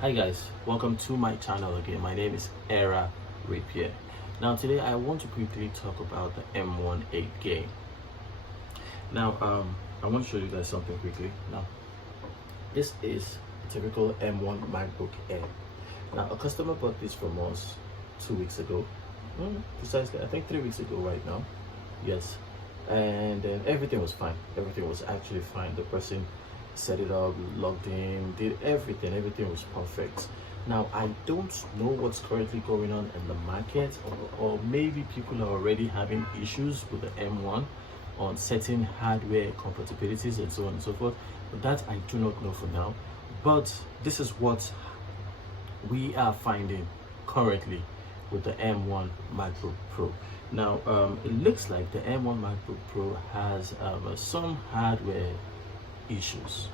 Hi guys, welcome to my channel again. My name is Era Rapier. Now today I want to quickly talk about the M1 8K. Now I want to show you guys something quickly. Now this is a typical M1 MacBook Air. Now a customer bought this from us 2 weeks ago. Precisely, I think 3 weeks ago right now. Yes. And then everything was fine. Everything was actually fine. The person set it up, logged in, did everything was perfect. Now I don't know what's currently going on in the market, or maybe people are already having issues with the M1 on certain hardware compatibilities and so on and so forth, but that I do not know for now. But this is what we are finding currently with the M1 MacBook Pro. Now it looks like the M1 MacBook Pro has some hardware issues,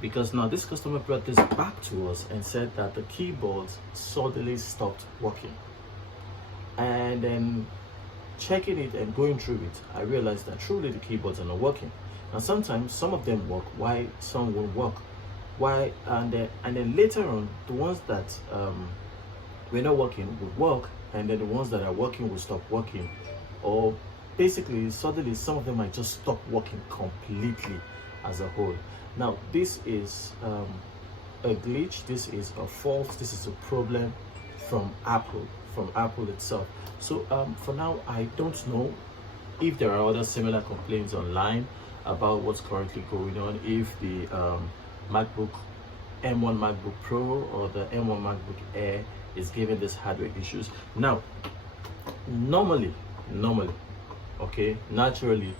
because now this customer brought this back to us and said that the keyboard suddenly stopped working. And then checking it and going through it, I realized that truly the keyboards are not working. Now sometimes some of them work, why some won't work, why, and then later on the ones that were not working would work, and then the ones that are working will stop working, or basically suddenly some of them might just stop working completely as a whole. Now this is a glitch, this is a fault, this is a problem from Apple itself. So for now I don't know if there are other similar complaints online about what's currently going on, if the MacBook M1 MacBook Pro or the M1 MacBook Air is giving this hardware issues. Now normally, okay, naturally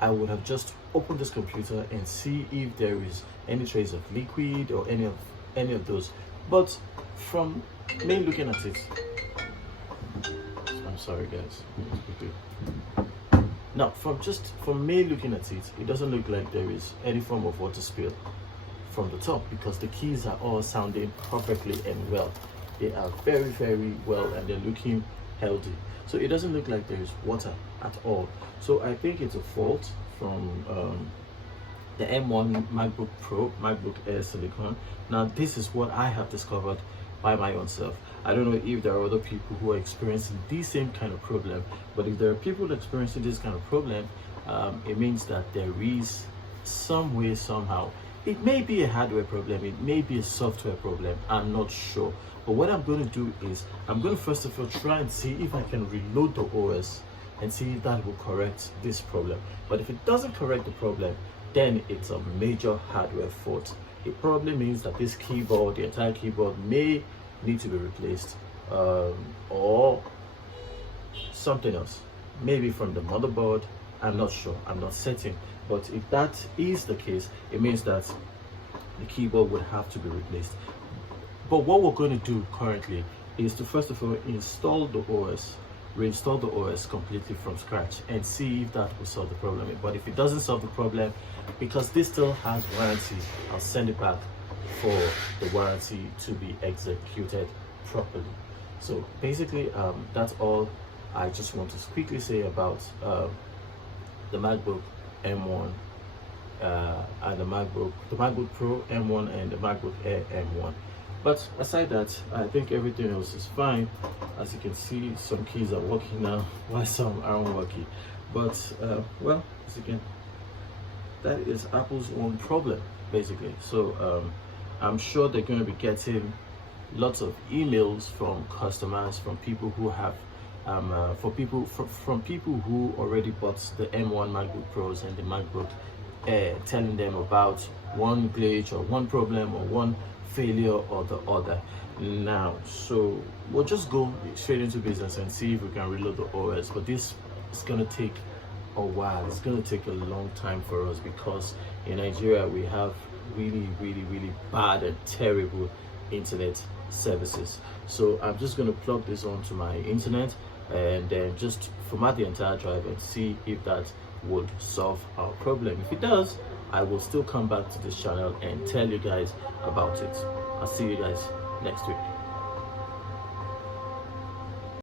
I would have just opened this computer and see if there is any trace of liquid or any of those. But from me looking at it, I'm sorry guys. Now from me looking at it, it doesn't look like there is any form of water spill from the top, because the keys are all sounding perfectly and well. They are very well, and they're looking healthy. So it doesn't look like there is water at all. So I think it's a fault from the M1 MacBook Pro, MacBook Air Silicon. Now this is what I have discovered by my own self. I don't know if there are other people who are experiencing the same kind of problem, but if there are people experiencing this kind of problem, it means that there is some way, somehow. It may be a hardware problem, it may be a software problem, I'm not sure. But what I'm going to do is, I'm going to first of all try and see if I can reload the OS and see if that will correct this problem. But if it doesn't correct the problem, then it's a major hardware fault. It probably means that this keyboard, the entire keyboard, may need to be replaced, or something else, maybe from the motherboard. I'm not sure, I'm not certain. But if that is the case, it means that the keyboard would have to be replaced. But what we're going to do currently is to first of all install the OS, reinstall the OS completely from scratch, and see if that will solve the problem. But if it doesn't solve the problem, because this still has warranty, I'll send it back for the warranty to be executed properly. So basically that's all I just want to quickly say about the MacBook M1 and the MacBook Pro M1 and the MacBook Air M1. But aside that, I think everything else is fine. As you can see, some keys are working now, while some aren't working. But well, as again, that is Apple's own problem, basically. So I'm sure they're going to be getting lots of emails from customers, from people who have from people who already bought the M1 MacBook Pros and the MacBook Air, telling them about one glitch or one problem or one failure or the other. Now, so we'll just go straight into business and see if we can reload the OS. But this is going to take a while. It's going to take a long time for us, because in Nigeria we have really bad and terrible internet services. So I'm just going to plug this onto my internet and then just format the entire drive and see if that would solve our problem. If it does, I will still come back to this channel and tell you guys about it. I'll see you guys next week.